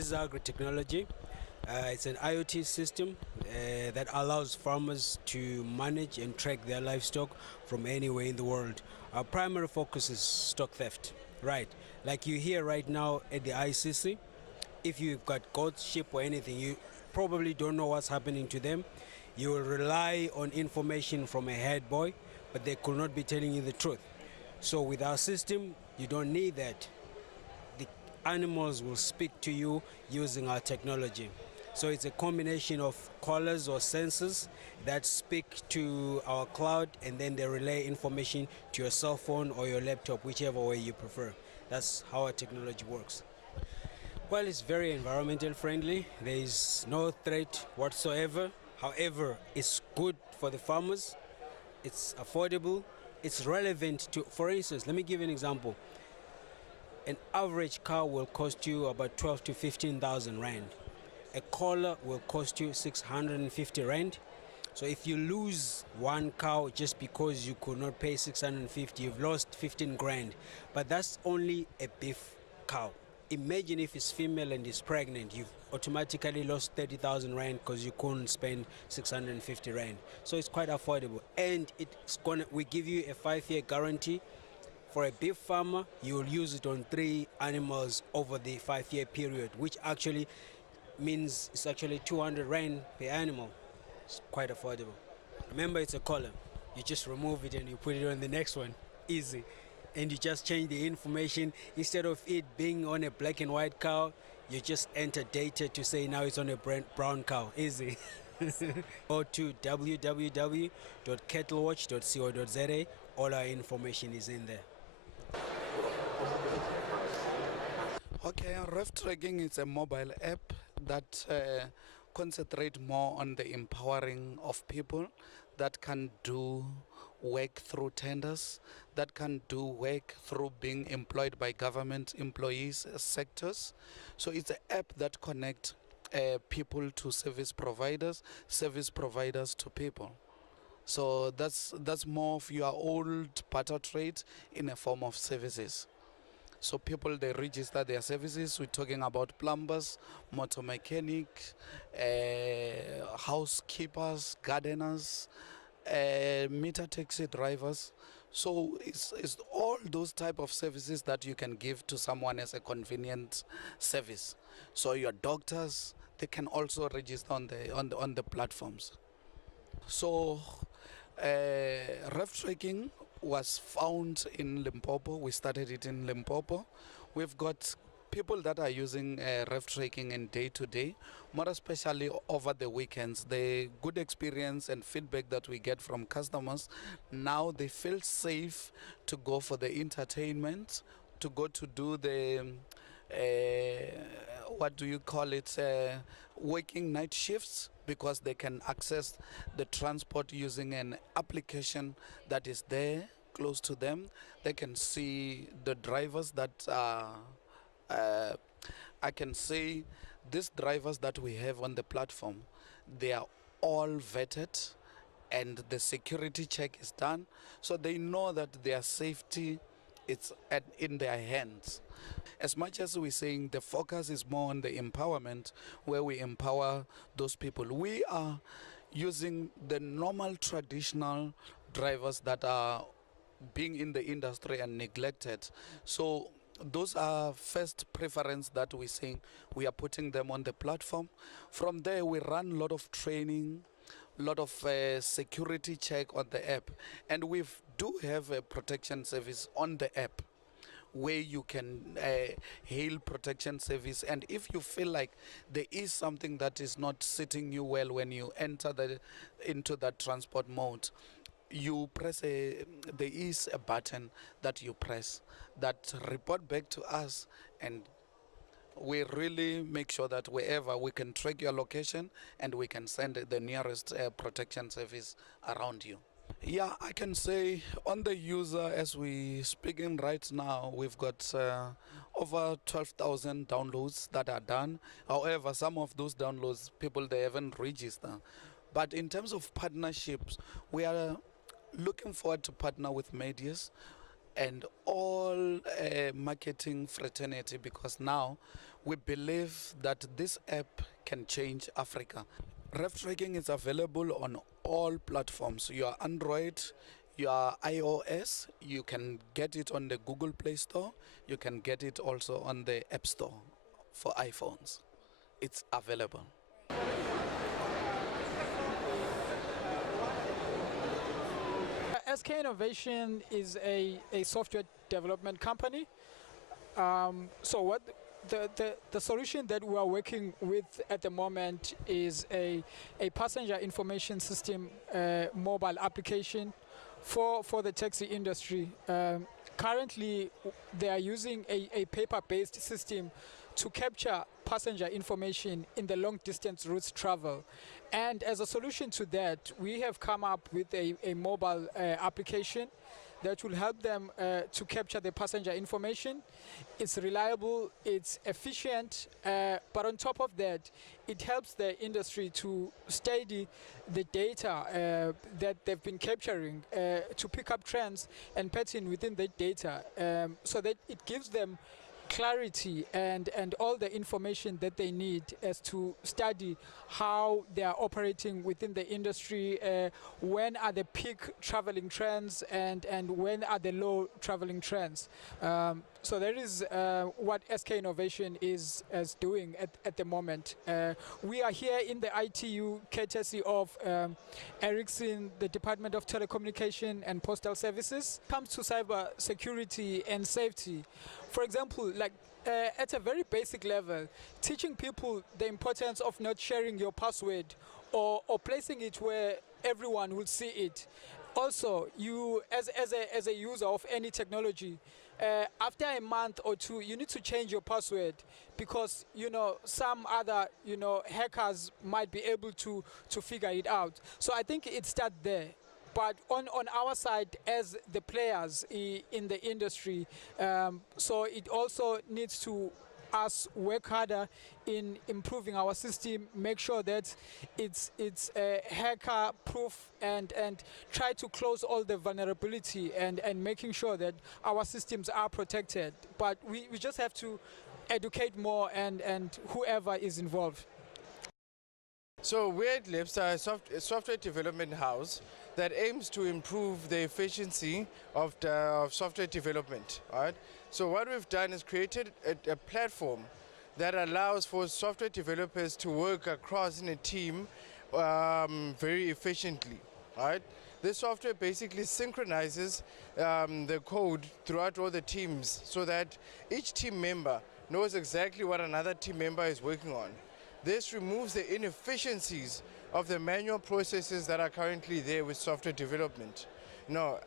This is agri-technology. It's an IoT system that allows farmers to manage and track their livestock from anywhere in the world. Our primary focus is stock theft, right? Like you hear right now at the ICC, if you've got goats, sheep, or anything, you probably don't know what's happening to them. You will rely on information from a head boy, but they could not be telling you the truth. So with our system, you don't need that. The animals will speak to you using our technology. So it's a combination of collars or sensors that speak to our cloud, and then they relay information to your cell phone or your laptop, whichever way you prefer. That's how our technology works. Well, it's very environmental friendly. There is no threat whatsoever. However, it's good for the farmers. It's affordable. It's relevant to, for instance, let me give you an example. An average cow will cost you about 12 to 15,000 rand. A collar will cost you 650 rand. So if you lose one cow just because you could not pay 650, you've lost 15 grand. But that's only a beef cow. Imagine if it's female and is pregnant, you've automatically lost 30,000 rand because you couldn't spend 650 rand. So it's quite affordable, and we give you a 5-year guarantee. For a beef farmer, you will use it on 3 animals over the 5-year period, which actually means it's actually 200 rand per animal. It's quite affordable. Remember, it's a column. You just remove it and you put it on the next one. Easy. And you just change the information. Instead of it being on a black and white cow, you just enter data to say now it's on a brown cow. Easy. Go to www.kettlewatch.co.za. All our information is in there. Okay, Ref Tracking is a mobile app that concentrate more on the empowering of people that can do work through tenders, that can do work through being employed by government employees sectors. So it's an app that connects people to service providers to people. So that's more of your old barter trade in a form of services. So people, they register their services. We're talking about plumbers, motor mechanic, housekeepers, gardeners, meter taxi drivers. So it's all those type of services that you can give to someone as a convenient service. So your doctors, they can also register on the platforms. So Ref Tracking was found in Limpopo. We started it in Limpopo. We've got people that are using Ref Tracking in day to day, more especially over the weekends. The good experience and feedback that we get from customers, now they feel safe to go for the entertainment, to go to do the what do you call it, working night shifts, because they can access the transport using an application that is there close to them. They can see the drivers that I can say these drivers that we have on the platform, they are all vetted and the security check is done, so they know that their safety it's in their hands. As much as we're saying the focus is more on the empowerment, where we empower those people, we are using the normal traditional drivers that are being in the industry and neglected. So those are first preference that we're saying we are putting them on the platform. From there we run a lot of training, a lot of security check on the app, and we do have a protection service on the app where you can hail protection service, and if you feel like there is something that is not sitting you well when you enter into that transport mode, you press there is a button that you press that report back to us, and we really make sure that wherever we can track your location and we can send the nearest protection service around you. Yeah, I can say on the user, as we speaking right now, we've got over 12,000 downloads that are done. However, some of those downloads, people, they haven't registered. But in terms of partnerships, we are looking forward to partner with medias and all marketing fraternity, because now We believe that this app can change Africa. Ref tracking is available on all platforms. Your Android, your iOS, you can get it on the Google Play Store. You can get it also on the App Store for iPhones. It's available. SK Innovation is a software development company. So what the solution that we are working with at the moment is a passenger information system mobile application for the taxi industry. Currently, they are using a paper-based system to capture passenger information in the long-distance routes travel. And as a solution to that, we have come up with a mobile application that will help them to capture the passenger information. It's reliable, it's efficient, but on top of that, it helps the industry to study the data that they've been capturing to pick up trends and pattern within that data, so that it gives them clarity and all the information that they need as to study how they are operating within the industry, when are the peak traveling trends and when are the low traveling trends. So that is what SK Innovation is doing at the moment. We are here in the ITU courtesy of Ericsson, the Department of Telecommunication and Postal Services. Comes to cyber security and safety. For example, like at a very basic level, teaching people the importance of not sharing your password or placing it where everyone will see it. Also, you as a user of any technology, after a month or two, you need to change your password because some other hackers might be able to figure it out. So I think it starts there. But on our side, as the players in the industry, so it also needs to us work harder in improving our system, make sure that it's hacker proof and try to close all the vulnerability and making sure that our systems are protected. But we just have to educate more and whoever is involved. So we're at LIPS, a software development house that aims to improve the efficiency of software development. Right? So what we've done is created a platform that allows for software developers to work across in a team very efficiently. Right? This software basically synchronizes the code throughout all the teams so that each team member knows exactly what another team member is working on. This removes the inefficiencies of the manual processes that are currently there with software development.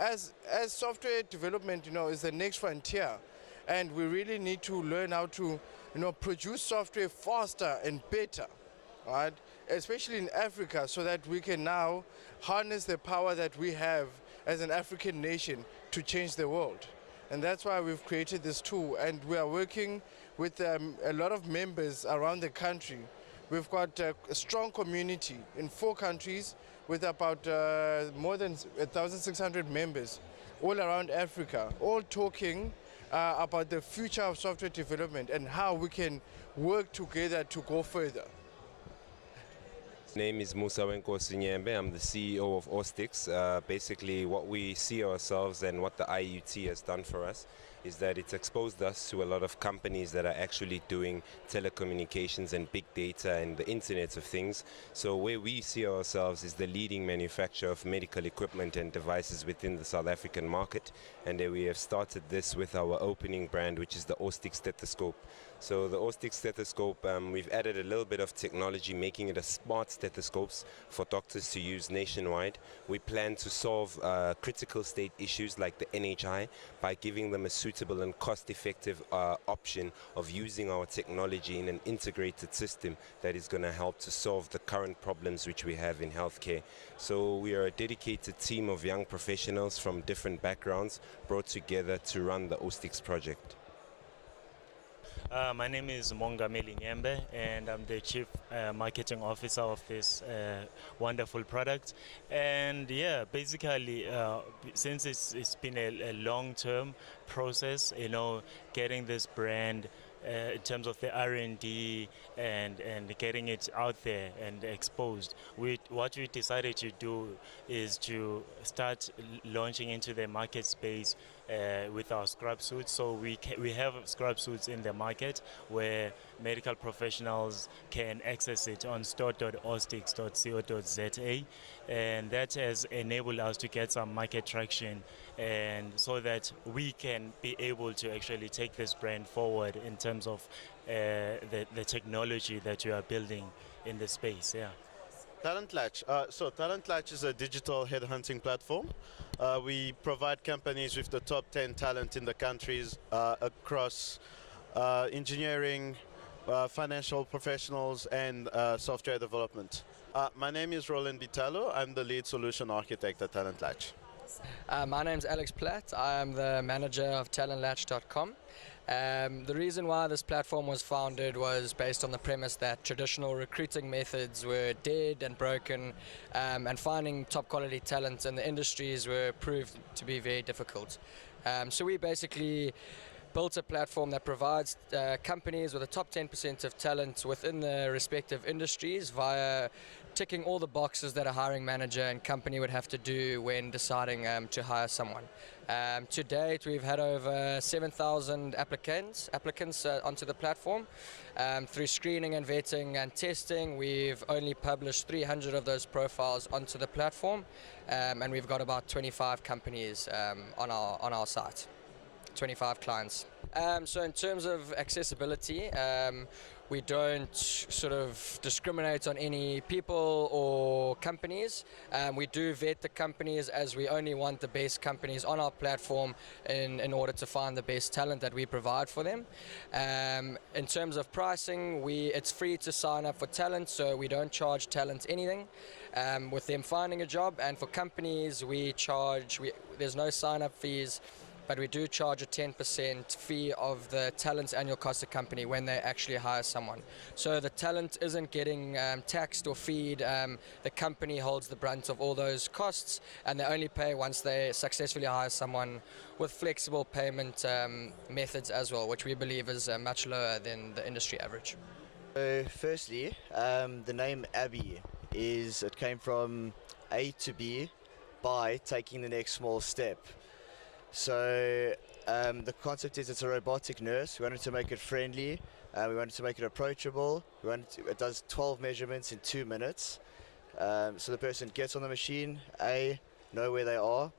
As software development, is the next frontier, and we really need to learn how to, produce software faster and better, right? Especially in Africa, so that we can now harness the power that we have as an African nation to change the world. And that's why we've created this tool, and we are working with a lot of members around the country. We've got a strong community in 4 countries with about more than 1,600 members all around Africa, all talking about the future of software development and how we can work together to go further. My name is Musa Wenkosi Nyembe. I'm the CEO of Ostix. Basically, what we see ourselves and what the IUT has done for us is that it's exposed us to a lot of companies that are actually doing telecommunications and big data and the Internet of Things. So where we see ourselves is the leading manufacturer of medical equipment and devices within the South African market. And we have started this with our opening brand, which is the Ostix stethoscope. So the Ostix stethoscope, we've added a little bit of technology, making it a smart stethoscopes for doctors to use nationwide. We plan to solve critical state issues like the NHI by giving them a suitable and cost-effective option of using our technology in an integrated system that is going to help to solve the current problems which we have in healthcare. So we are a dedicated team of young professionals from different backgrounds brought together to run the Ostix project. My name is Mongameli Nyembe, and I'm the Chief Marketing Officer of this wonderful product. And yeah, basically, since it's been a long-term process, getting this brand in terms of the R&D and getting it out there and exposed. What we decided to do is to start launching into the market space with our scrub suits. So we have scrub suits in the market where medical professionals can access it on store.ostics.co.za, and that has enabled us to get some market traction, and so that we can be able to actually take this brand forward in terms of the technology that you are building in the space. Yeah. Talent Latch. Talent Latch is a digital headhunting platform. We provide companies with the top 10 talent in the countries across engineering, financial professionals, and software development. My name is Roland Vitalo. I'm the lead solution architect at Talent Latch. My name's Alex Platt. I am the manager of talentlatch.com. The reason why this platform was founded was based on the premise that traditional recruiting methods were dead and broken, and finding top quality talent in the industries were proved to be very difficult. So we basically built a platform that provides companies with the top 10% of talent within the respective industries via ticking all the boxes that a hiring manager and company would have to do when deciding to hire someone. To date, we've had over 7,000 applicants onto the platform. Through screening and vetting and testing, we've only published 300 of those profiles onto the platform, and we've got about 25 companies on our site, 25 clients. So in terms of accessibility, we don't sort of discriminate on any people or companies. We do vet the companies, as we only want the best companies on our platform in order to find the best talent that we provide for them. In terms of pricing, it's free to sign up for talent, so we don't charge talent anything with them finding a job. And for companies, there's no sign-up fees, but we do charge a 10% fee of the talent's annual cost of company when they actually hire someone. So the talent isn't getting taxed or feed. The company holds the brunt of all those costs, and they only pay once they successfully hire someone, with flexible payment methods as well, which we believe is much lower than the industry average. So firstly, the name Abby it came from A to B by taking the next small step. So the concept is it's a robotic nurse. We wanted to make it friendly. We wanted to make it approachable. It does 12 measurements in 2 minutes. So the person gets on the machine, A, know where they are,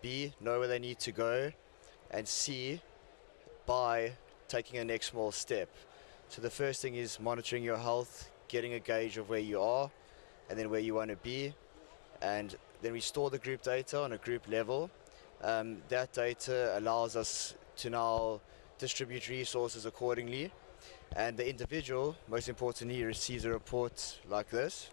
B, know where they need to go, and C, by taking a next small step. So the first thing is monitoring your health, getting a gauge of where you are, and then where you want to be. And then we store the group data on a group level. That data allows us to now distribute resources accordingly, and the individual, most importantly, receives a report like this,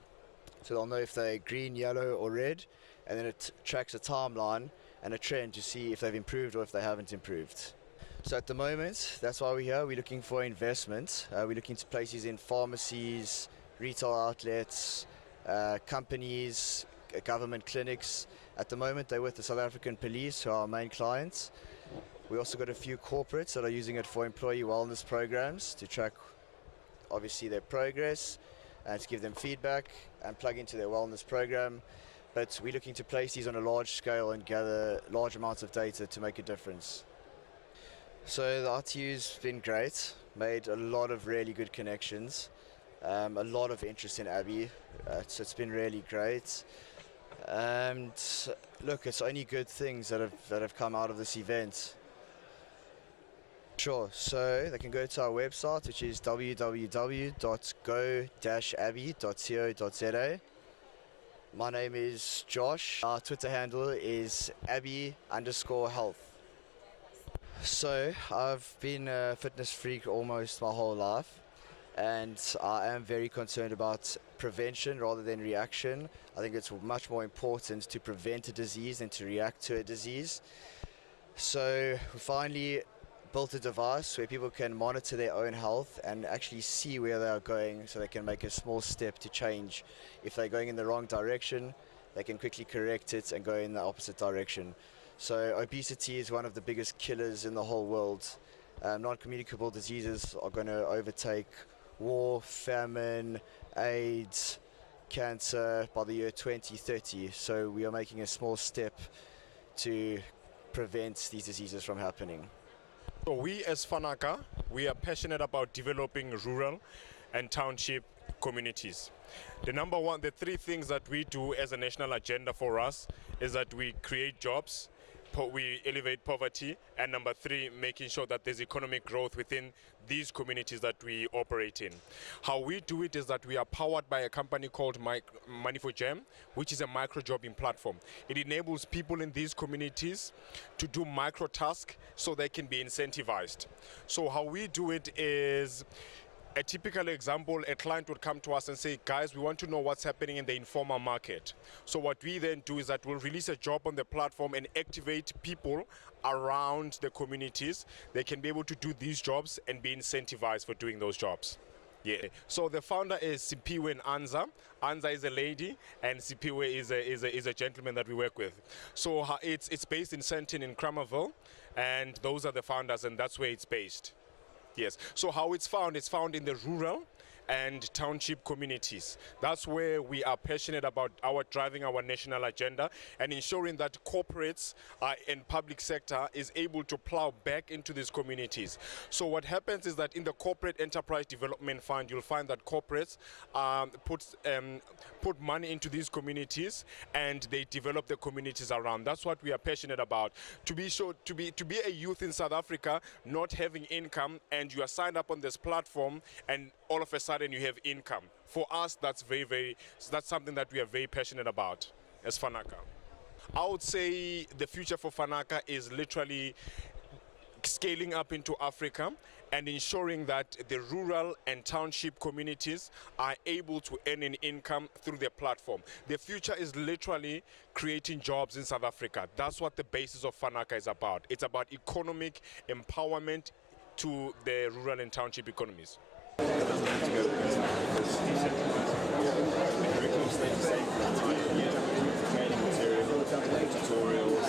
so they'll know if they're green, yellow or red, and then it tracks a timeline and a trend to see if they've improved or if they haven't improved. So at the moment, that's why we're here. We're looking for investment. We're looking to place these in pharmacies, retail outlets, companies, government clinics. At the moment, they're with the South African Police, who are our main clients. We also got a few corporates that are using it for employee wellness programs to track, obviously, their progress and to give them feedback and plug into their wellness program. But we're looking to place these on a large scale and gather large amounts of data to make a difference. So the RTU's been great, made a lot of really good connections, a lot of interest in Abby, so it's been really great. And look, it's only good things that have come out of this event. Sure, so they can go to our website, which is www.go-abby.co.za. My name is Josh. Our Twitter handle is Abby_health. So I've been a fitness freak almost my whole life, and I am very concerned about prevention rather than reaction. I think it's much more important to prevent a disease than to react to a disease. So we finally built a device where people can monitor their own health and actually see where they are going, so they can make a small step to change. If they're going in the wrong direction, they can quickly correct it and go in the opposite direction. So obesity is one of the biggest killers in the whole world, Non-communicable diseases are going to overtake war, famine, AIDS, cancer by the year 2030. So we are making a small step to prevent these diseases from happening. So we as Fanaka, we are passionate about developing rural and township communities. The three things that we do as a national agenda for us is that we create jobs, we elevate poverty, and number three, making sure that there's economic growth within these communities that we operate in. How we do it is that we are powered by a company called Money for Gem, which is a micro jobbing platform. It enables people in these communities to do micro tasks so they can be incentivized. So how we do it is, a typical example, a client would come to us and say, guys, we want to know what's happening in the informal market. So what we then do is that we'll release a job on the platform and activate people around the communities. They can be able to do these jobs and be incentivized for doing those jobs. Yeah. So the founder is Sipiwe and Anza. Anza is a lady and Sipiwe is a gentleman that we work with. So it's based in Sandton in Kramerville, and those are the founders, and that's where it's based. Yes. So how it's found in the rural and township communities. That's where we are passionate about driving our national agenda and ensuring that corporates and public sector is able to plow back into these communities. So what happens is that in the Corporate Enterprise Development Fund, you'll find that corporates put money into these communities and they develop the communities around. That's what we are passionate about. To be a youth in South Africa not having income, and you are signed up on this platform and all of a sudden you have income. For us, that's something that we are very passionate about as Fanaka. I would say the future for Fanaka is literally scaling up into Africa and ensuring that the rural and township communities are able to earn an income through their platform. The future is literally creating jobs in South Africa. That's what the basis of Fanaka is about. It's about economic empowerment to the rural and township economies. Tutorials,